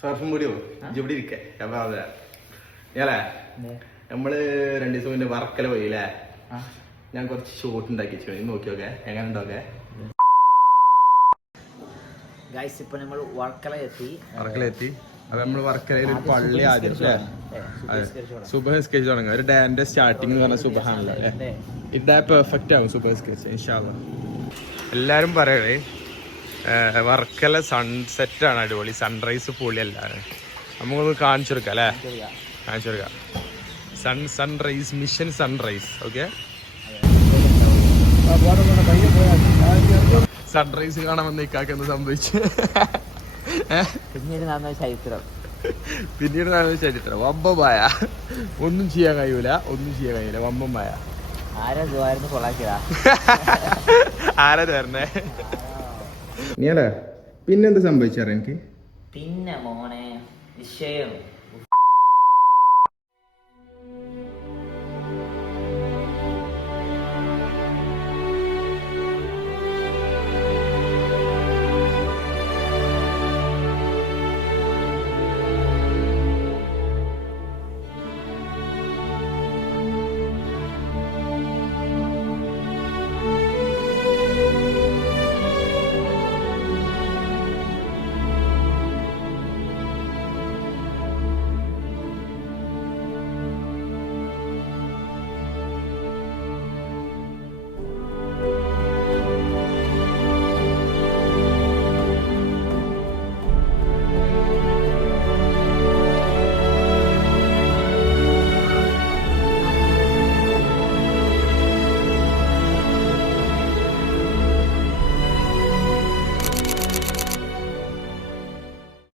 സർഫും കൂടിയോ ഇവിടെ ഇരിക്കേ ഞാനേ നമ്മള് 2 ദിവസം മുന്നേ വർക്കല പോയില്ലേ. ഞാൻ കുറച്ച് ഷോട്ട് ഉണ്ടാക്കി വെച്ചു, നോക്കിയോക്കെ എങ്ങനെ ഉണ്ടോക്കെ. ഇപ്പൊ നമ്മൾ വർക്കലയെത്തി. അപ്പൊ നമ്മള് വർക്കലയിൽ ഒരു പള്ളി ആദ്യം സുബഹസ്കരിച്ച് തുടങ്ങുക. ഒരു ഡാന്റെ സ്റ്റാർട്ടിങ് എന്ന് പറഞ്ഞ സുബഹാണല്ലോ അല്ലേ. ഇതാ പെർഫെക്റ്റ് ആവും സുബഹസ്കരിച്ച് ഇൻഷാ അല്ലാഹ്. എല്ലാരും പറയണേ വർക്കല സൺസെറ്റ് ആണ് അടിപൊളി, സൺറൈസ് പൊളിയല്ല. നമുക്കൊന്ന് കാണിച്ചു കൊടുക്കാം അല്ലേ, കാണിച്ചു കൊടുക്കാം. Sunrise mission sunrise. Okay, sunrise കാണാമെന്ന് ഇക്കാക്കെന്ന് സംഭവിച്ചു. പിന്നീട് നടന്ന ചരിത്രം വമ്പമായ. ഒന്നും ചെയ്യാൻ കഴിയൂല വമ്പമായ. ആരാ തരണേ. നീയല്ലേ പിന്നെന്താ സംഭവിച്ചാറ എനിക്ക്? പിന്നെ മോനെ വിഷയം